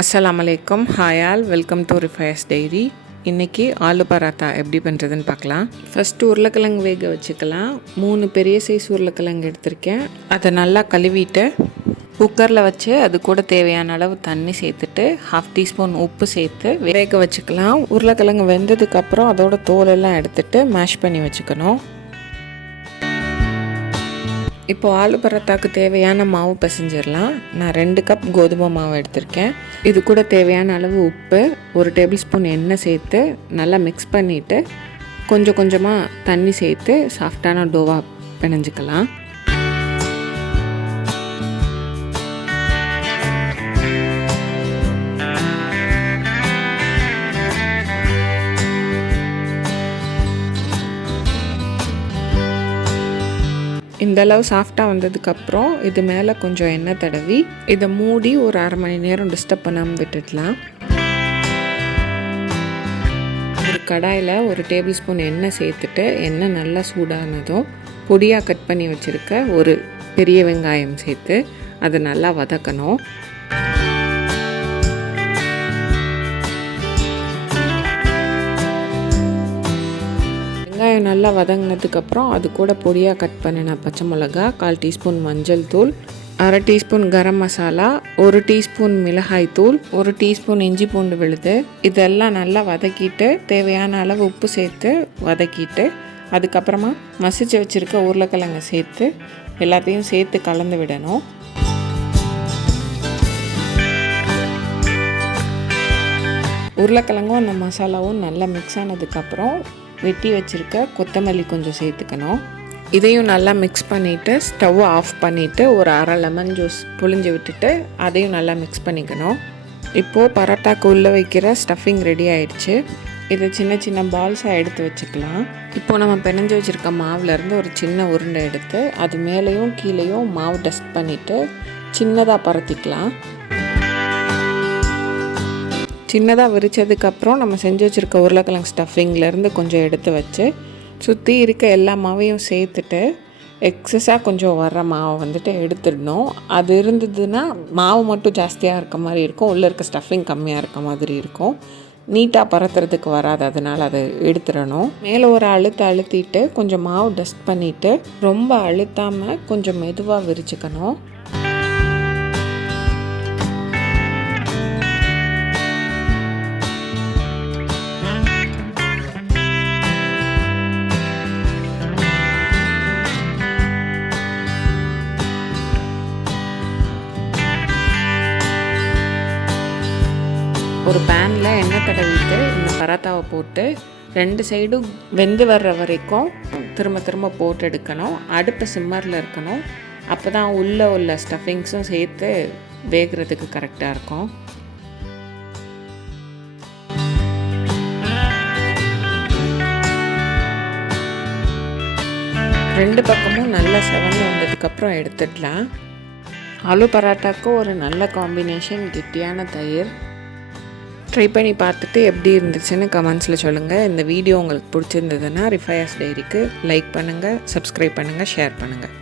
அஸ்ஸலாமு அலைக்கும். Hi all, welcome to Rifayas diary. இன்றைக்கி ஆலு பராத்தா எப்படி பண்ணுறதுன்னு பார்க்கலாம். ஃபஸ்ட்டு உருளைக்கிழங்கு வேக வச்சுக்கலாம். 3 பெரிய சைஸ் உருளைக்கிழங்கு எடுத்திருக்கேன். அதை நல்லா கழுவிட்டு குக்கரில் வச்சு அது கூட தேவையான அளவு தண்ணி சேர்த்துட்டு 1/2 டீஸ்பூன் உப்பு சேர்த்து வேக வச்சுக்கலாம். உருளைக்கிழங்கு வெந்ததுக்கப்புறம் அதோட தோலெல்லாம் எடுத்துகிட்டு மேஷ் பண்ணி வச்சுக்கணும். இப்போ ஆலு பராத்தாக்கு தேவையான மாவு பிசைஞ்சிடலாம். நான் 2 கப் கோதுமை மாவு எடுத்திருக்கேன். இது கூட தேவையான அளவு உப்பு, 1 டேபிள் ஸ்பூன் எண்ணெய் சேர்த்து நல்லா மிக்ஸ் பண்ணிவிட்டு கொஞ்சம் கொஞ்சமாக தண்ணி சேர்த்து சாஃப்டான டோவாக பிணைஞ்சிக்கலாம். இந்தளவு சாஃப்டாக வந்ததுக்கப்புறம் இது மேலே கொஞ்சம் எண்ணெய் தடவி இதை மூடி ஒரு 1/2 மணி நேரம் டிஸ்டர்ப் பண்ணாமல் விட்டுடலாம். ஒரு கடாயில் 1 டேபிள் ஸ்பூன் எண்ணெய் சேர்த்துட்டு எண்ணெய் நல்லா சூடானதும் பொடியாக கட் பண்ணி வச்சுருக்க ஒரு பெரிய வெங்காயம் சேர்த்து அதை நல்லா வதக்கணும். வெங்காயம் நல்லா வதங்கினதுக்கப்புறம் அது கூட பொடியாக கட் பண்ணின பச்சை மிளகா, 1/4 டீஸ்பூன் மஞ்சள் தூள், 1/2 டீஸ்பூன் கரம் மசாலா, 1 டீஸ்பூன் மிளகாய் தூள், 1 டீஸ்பூன் இஞ்சி பூண்டு விழுது, இதெல்லாம் நல்லா வதக்கிட்டு தேவையான அளவு உப்பு சேர்த்து வதக்கிட்டு அதுக்கப்புறமா மசிச்சு வச்சுருக்க உருளைக்கிழங்கை சேர்த்து எல்லாத்தையும் சேர்த்து கலந்து விடணும். உருளைக்கிழங்கும் அந்த மசாலாவும் நல்லா மிக்ஸ் ஆனதுக்கப்புறம் வெட்டி வச்சுருக்க கொத்தமல்லி கொஞ்சம் சேர்த்துக்கணும். இதையும் நல்லா மிக்ஸ் பண்ணிவிட்டு ஸ்டவ் ஆஃப் பண்ணிவிட்டு ஒரு 1/2 லெமன் ஜூஸ் புழிஞ்சு விட்டுட்டு அதையும் நல்லா மிக்ஸ் பண்ணிக்கணும். இப்போது பரோட்டாக்கு உள்ளே வைக்கிற ஸ்டஃபிங் ரெடி ஆகிடுச்சு. இதை சின்ன சின்ன பால்ஸாக எடுத்து வச்சுக்கலாம். இப்போது நம்ம பிணைஞ்சு வச்சுருக்க மாவுலேருந்து ஒரு சின்ன உருண்டை எடுத்து அது மேலேயும் கீழேயும் மாவு டஸ்ட் பண்ணிவிட்டு சின்னதாக பரத்திக்கலாம். சின்னதாக விரித்ததுக்கப்புறம் நம்ம செஞ்சு வச்சுருக்க உருளைக்கிழங்கு ஸ்டஃபிங்லேருந்து கொஞ்சம் எடுத்து வச்சு சுற்றி இருக்க எல்லா மாவையும் சேர்த்துட்டு எக்ஸஸாக கொஞ்சம் வர்ற மாவை எடுத்துடணும். அது இருந்ததுன்னா மாவு மட்டும் ஜாஸ்தியாக இருக்க மாதிரி இருக்கும், உள்ளே இருக்க ஸ்டஃபிங் கம்மியாக இருக்க மாதிரி இருக்கும். நீட்டாக பரத்துறதுக்கு வராது, அதனால் அதை எடுத்துடணும். மேலே ஒரு அழுத்திட்டு கொஞ்சம் மாவு டஸ்ட் பண்ணிவிட்டு ரொம்ப அழுத்தாமல் கொஞ்சம் மெதுவாக விரிச்சுக்கணும். ஒரு பேனில் எண்ணெய் தடவிட்டு இந்த பராத்தாவை போட்டு 2 சைடும் வெந்து வர்ற வரைக்கும் திரும்ப திரும்ப போட்டு எடுக்கணும். அடுப்பு சிம்மரில் இருக்கணும். அப்போ தான் உள்ளே உள்ள ஸ்டஃபிங்ஸும் சேர்த்து வேகிறதுக்கு கரெக்டாக இருக்கும். ரெண்டு பக்கமும் நல்லா செவந்து வந்ததுக்கப்புறம் எடுத்துடலாம். ஆலு பராட்டாக்கு ஒரு நல்ல காம்பினேஷன் கெட்டியான தயிர். ட்ரை பண்ணி பார்த்துட்டு எப்படி இருந்துச்சுன்னு கமெண்ட்ஸில் சொல்லுங்கள். இந்த வீடியோ உங்களுக்கு பிடிச்சிருந்ததுன்னா ரிஃபயஸ் டைரிக்கு லைக் பண்ணுங்கள், சப்ஸ்கிரைப் பண்ணுங்கள், ஷேர் பண்ணுங்கள்.